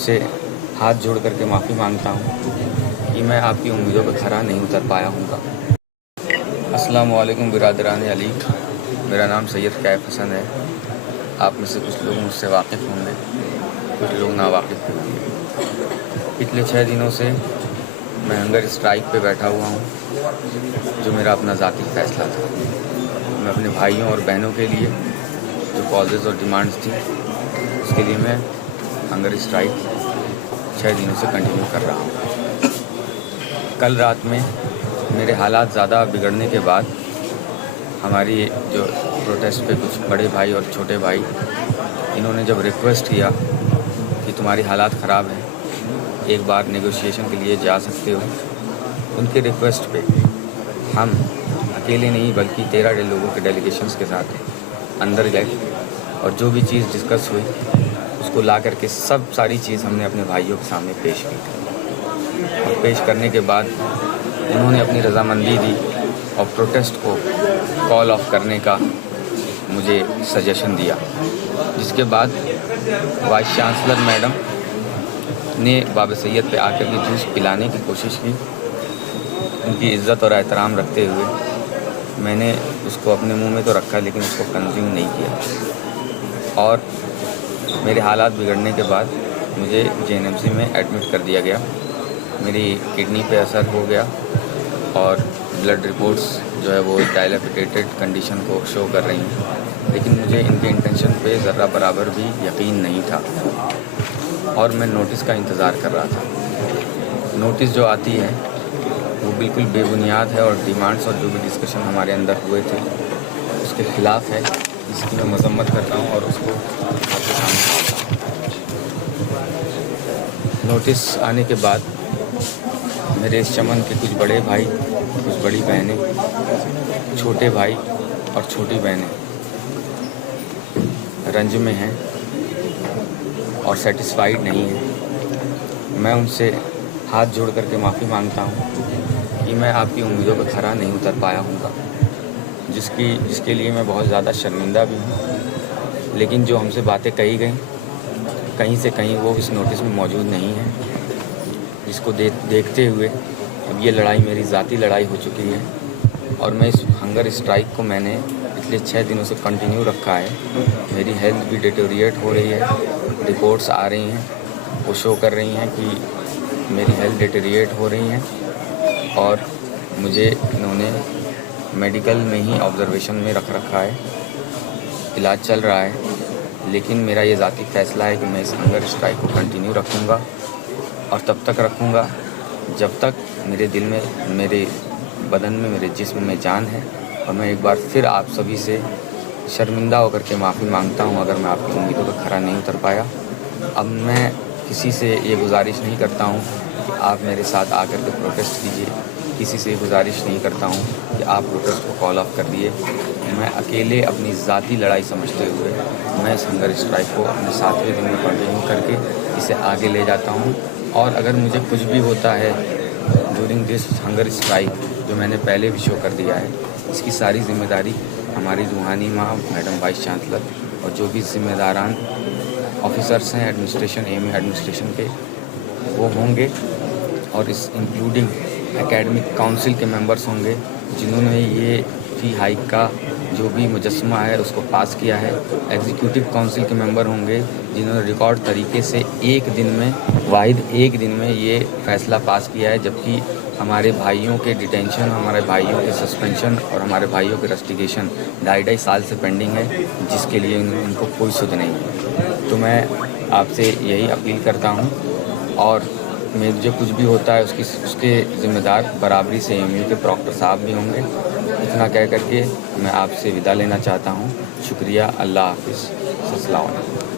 से हाथ जोड़ करके माफ़ी मांगता हूँ कि मैं आपकी उम्मीदों पर खरा नहीं उतर पाया हूँगा। अस्सलामु अलैकुम बिरादरान अली, मेरा नाम सैयद कैफ हसन है। आप में से कुछ लोग मुझसे वाकिफ़ होंगे, कुछ लोग नावाकिफ़ भी होंगे। पिछले 6 दिनों से मैं हंगर स्ट्राइक पे बैठा हुआ हूँ, जो मेरा अपना ज़ाती फ़ैसला था। मैं अपने भाइयों और बहनों के लिए जो कॉजेज़ और डिमांड्स थी, उसके लिए मैं हंगर स्ट्राइक 6 दिनों से कंटिन्यू कर रहा हूँ। कल रात में मेरे हालात ज़्यादा बिगड़ने के बाद हमारी जो प्रोटेस्ट पे कुछ बड़े भाई और छोटे भाई, इन्होंने जब रिक्वेस्ट किया कि तुम्हारी हालात ख़राब हैं, एक बार नेगोशिएशन के लिए जा सकते हो, उनके रिक्वेस्ट पे हम अकेले नहीं बल्कि 13 लोगों के डेलीगेशंस के साथ अंदर गए और जो भी चीज़ डिस्कस हुई उसको ला करके सब सारी चीज़ हमने अपने भाइयों के सामने पेश की। और पेश करने के बाद उन्होंने अपनी रज़ामंदी दी और प्रोटेस्ट को कॉल ऑफ करने का मुझे सजेशन दिया, जिसके बाद वाइस चांसलर मैडम ने बाबा सैयद पे आकर के जूस पिलाने की कोशिश की। उनकी इज़्ज़त और एहतराम रखते हुए मैंने उसको अपने मुंह में तो रखा, लेकिन उसको कंज्यूम नहीं किया। और मेरे हालात बिगड़ने के बाद मुझे JNMC में एडमिट कर दिया गया। मेरी किडनी पे असर हो गया और ब्लड रिपोर्ट्स जो है वो डायलिपिटेटेड कंडीशन को शो कर रही हैं, लेकिन मुझे इनके इंटेंशन पे ज़र्रा बराबर भी यकीन नहीं था और मैं नोटिस का इंतज़ार कर रहा था। नोटिस जो आती है वो बिल्कुल बेबुनियाद है और डिमांड्स और जो भी डिस्कशन हमारे अंदर हुए थे उसके ख़िलाफ़ है, इसकी मैं मज़म्मत करता हूँ और उसको आपके सामने रखता हूँ। नोटिस आने के बाद मेरे इस चमन के कुछ बड़े भाई, कुछ बड़ी बहनें, छोटे भाई और छोटी बहनें रंज में हैं और सेटिस्फाइड नहीं हैं। मैं उनसे हाथ जोड़ करके माफ़ी मांगता हूँ कि मैं आपकी उम्मीदों पर खरा नहीं उतर पाया हूँगा, जिसके लिए मैं बहुत ज़्यादा शर्मिंदा भी हूँ। लेकिन जो हमसे बातें कही गई, कहीं से कहीं वो इस नोटिस में मौजूद नहीं है, जिसको देखते हुए अब ये लड़ाई मेरी ज़ाती लड़ाई हो चुकी है और मैं इस हंगर स्ट्राइक को मैंने पिछले 6 दिनों से कंटिन्यू रखा है। मेरी हेल्थ भी डिटेरिएट हो रही है, रिपोर्ट्स आ रही हैं, वो शो कर रही हैं कि मेरी हेल्थ डिटेरिएट हो रही हैं और मुझे इन्होंने मेडिकल में ही ऑब्जर्वेशन में रख रखा है, इलाज चल रहा है। लेकिन मेरा ये ज़ाती फ़ैसला है कि मैं इस हंगर स्ट्राइक को कंटिन्यू रखूँगा और तब तक रखूँगा जब तक मेरे दिल में, मेरे बदन में, मेरे जिस्म में जान है। और मैं एक बार फिर आप सभी से शर्मिंदा होकर के माफ़ी मांगता हूँ अगर मैं आपकी उम्मीदों पर खरा नहीं उतर पाया। अब मैं किसी से ये गुजारिश नहीं करता हूँ कि आप मेरे साथ आकर के प्रोटेस्ट कीजिए, किसी से गुजारिश नहीं करता हूँ कि आप प्रोटेस्ट को कॉल ऑफ कर दिए। मैं अकेले अपनी ज़ाती लड़ाई समझते हुए मैं इस हंगर स्ट्राइक को अपने 7वें दिन में कंटिन्यू करके इसे आगे ले जाता हूँ। और अगर मुझे कुछ भी होता है ड्यूरिंग दिस हंगर स्ट्राइक, जो मैंने पहले भी शो कर दिया है, इसकी सारी जिम्मेदारी हमारी रूहानी माँ मैडम वाइस चांसलर और जो भी ज़िम्मेदारान ऑफिसर्स हैं एडमिनिस्ट्रेशन, AMA एडमिनिस्ट्रेशन के, वो होंगे। और इस इंक्लूडिंग एकेडमिक काउंसिल के मेंबर्स होंगे जिन्होंने ये फ़ी हाइक का जो भी मुजस्मा है उसको पास किया है। एग्जीक्यूटिव काउंसिल के मेंबर होंगे जिन्होंने रिकॉर्ड तरीके से एक दिन में ये फ़ैसला पास किया है, जबकि हमारे भाइयों के डिटेंशन, हमारे भाइयों के सस्पेंशन और हमारे भाइयों के रस्टिकेशन 2.5 साल से पेंडिंग है, जिसके लिए उनको कोई सुध नहीं है। तो मैं आपसे यही अपील करता हूँ और मुझे कुछ भी होता है उसके ज़िम्मेदार बराबरी से AMU के प्रॉक्टर साहब भी होंगे। इतना कह करके मैं आपसे विदा लेना चाहता हूँ। शुक्रिया। अल्लाह हाफ़िज़। अस्सलाम वालेकुम।